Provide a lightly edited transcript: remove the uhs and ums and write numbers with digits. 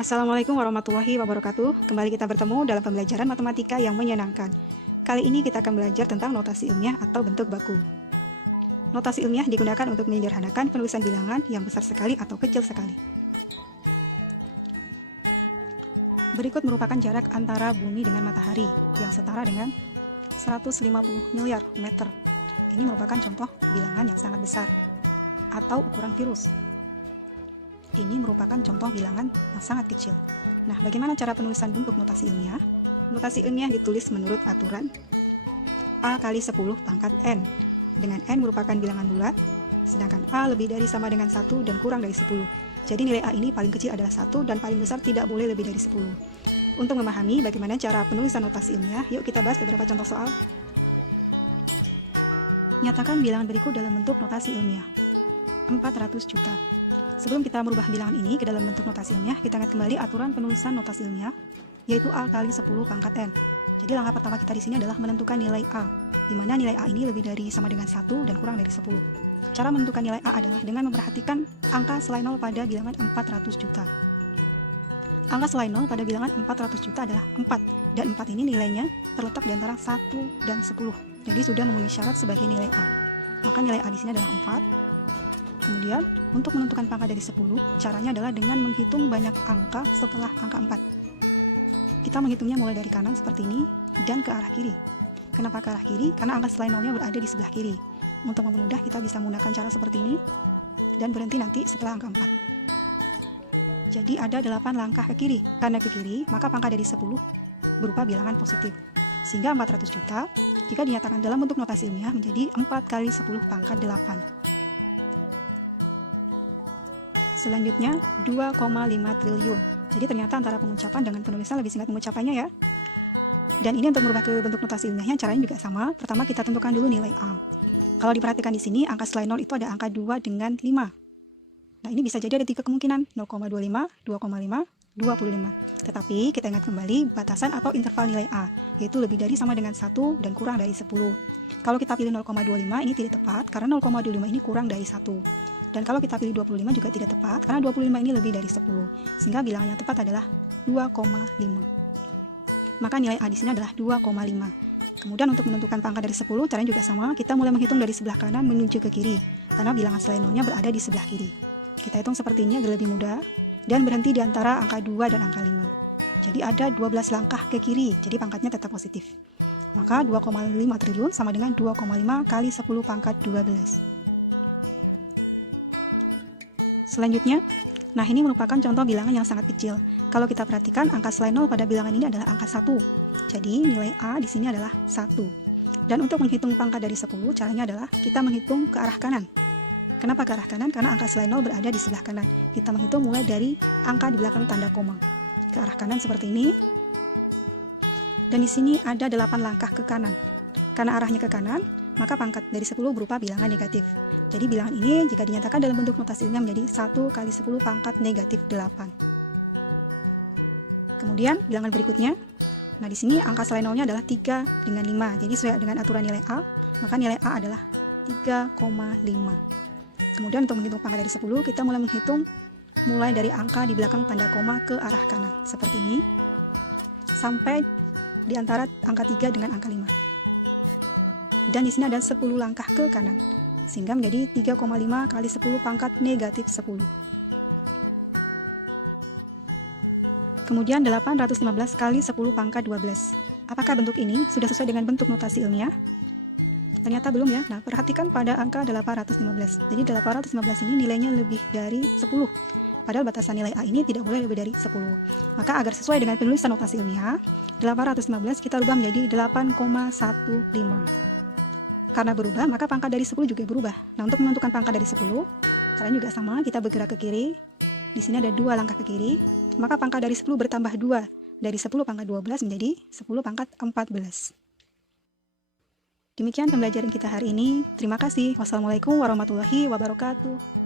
Assalamualaikum warahmatullahi wabarakatuh. Kembali kita bertemu dalam pembelajaran matematika yang menyenangkan. Kali ini kita akan belajar tentang notasi ilmiah atau bentuk baku. Notasi ilmiah digunakan untuk menyederhanakan penulisan bilangan yang besar sekali atau kecil sekali. Berikut merupakan jarak antara bumi dengan matahari yang setara dengan 150 miliar meter. Ini merupakan contoh bilangan yang sangat besar atau ukuran virus. Ini merupakan contoh bilangan yang sangat kecil. Nah, bagaimana cara penulisan bentuk notasi ilmiah? Notasi ilmiah ditulis menurut aturan A kali 10 pangkat N, dengan N merupakan bilangan bulat, sedangkan A lebih dari sama dengan 1 dan kurang dari 10. Jadi nilai A ini paling kecil adalah 1 dan paling besar tidak boleh lebih dari 10. Untuk memahami bagaimana cara penulisan notasi ilmiah, yuk kita bahas beberapa contoh soal. Nyatakan bilangan berikut dalam bentuk notasi ilmiah. 400 juta. Sebelum kita merubah bilangan ini ke dalam bentuk notasi ilmiah, kita ingat kembali aturan penulisan notasi ilmiah, yaitu A kali 10 pangkat N. Jadi langkah pertama kita di sini adalah menentukan nilai A, di mana nilai A ini lebih dari sama dengan 1 dan kurang dari 10. Cara menentukan nilai A adalah dengan memperhatikan angka selain 0 pada bilangan 400 juta. Angka selain 0 pada bilangan 400 juta adalah 4, dan 4 ini nilainya terletak di antara 1 dan 10. Jadi sudah memenuhi syarat sebagai nilai A. Maka nilai A di sini adalah 4. Kemudian, untuk menentukan pangkat dari 10, caranya adalah dengan menghitung banyak angka setelah angka 4. Kita menghitungnya mulai dari kanan seperti ini, dan ke arah kiri. Kenapa ke arah kiri? Karena angka selain 0-nya berada di sebelah kiri. Untuk mempermudah, kita bisa menggunakan cara seperti ini, dan berhenti nanti setelah angka 4. Jadi ada 8 langkah ke kiri. Karena ke kiri, maka pangkat dari 10 berupa bilangan positif. Sehingga 400 juta, jika dinyatakan dalam bentuk notasi ilmiah, menjadi 4 kali 10 pangkat 8. Selanjutnya, 2,5 triliun. Jadi ternyata antara pengucapan dengan penulisan lebih singkat pengucapannya ya. Dan ini untuk merubah ke bentuk notasi ilmiahnya caranya juga sama. Pertama kita tentukan dulu nilai A. Kalau diperhatikan di sini, angka selain 0 itu ada angka 2 dengan 5. Nah ini bisa jadi ada 3 kemungkinan, 0,25, 2,5, 25. Tetapi kita ingat kembali batasan atau interval nilai A, yaitu lebih dari sama dengan 1 dan kurang dari 10. Kalau kita pilih 0,25 ini tidak tepat, karena 0,25 ini kurang dari 1. Dan kalau kita pilih 25 juga tidak tepat, karena 25 ini lebih dari 10. Sehingga bilangan yang tepat adalah 2,5. Maka nilai A di sini adalah 2,5. Kemudian untuk menentukan pangkat dari 10, caranya juga sama. Kita mulai menghitung dari sebelah kanan menuju ke kiri, karena bilangan selain 0-nya berada di sebelah kiri. Kita hitung seperti ini agar lebih mudah, dan berhenti di antara angka 2 dan angka 5. Jadi ada 12 langkah ke kiri, jadi pangkatnya tetap positif. Maka 2,5 triliun sama dengan 2,5 kali 10 pangkat 12. Selanjutnya, nah ini merupakan contoh bilangan yang sangat kecil. Kalau kita perhatikan, angka selain 0 pada bilangan ini adalah angka 1. Jadi nilai A di sini adalah 1. Dan untuk menghitung pangkat dari 10, caranya adalah kita menghitung ke arah kanan. Kenapa ke arah kanan? Karena angka selain 0 berada di sebelah kanan. Kita menghitung mulai dari angka di belakang tanda koma. Ke arah kanan seperti ini. Dan di sini ada 8 langkah ke kanan. Karena arahnya ke kanan, maka pangkat dari 10 berupa bilangan negatif. Jadi bilangan ini jika dinyatakan dalam bentuk notasi ilmiah menjadi 1 kali 10 pangkat negatif 8. Kemudian bilangan berikutnya, nah di sini angka selain 0-nya adalah 3 dengan 5. Jadi sesuai dengan aturan nilai A, maka nilai A adalah 3,5. Kemudian untuk menghitung pangkat dari 10, kita mulai menghitung mulai dari angka di belakang tanda koma ke arah kanan, seperti ini, sampai di antara angka 3 dengan angka 5. Dan di sini ada 10 langkah ke kanan, sehingga menjadi 3,5 kali 10 pangkat negatif 10. Kemudian 815 kali 10 pangkat 12. Apakah bentuk ini sudah sesuai dengan bentuk notasi ilmiah? Ternyata belum ya. Nah, perhatikan pada angka 815. Jadi 815 ini nilainya lebih dari 10. Padahal batasan nilai A ini tidak boleh lebih dari 10. Maka agar sesuai dengan penulisan notasi ilmiah, 815 kita rubah menjadi 8,15. Karena berubah, maka pangkat dari 10 juga berubah. Nah, untuk menentukan pangkat dari 10, caranya juga sama, kita bergerak ke kiri. Di sini ada 2 langkah ke kiri, maka pangkat dari 10 bertambah 2. Dari 10 pangkat 12 menjadi 10 pangkat 14. Demikian pembelajaran kita hari ini. Terima kasih. Wassalamualaikum warahmatullahi wabarakatuh.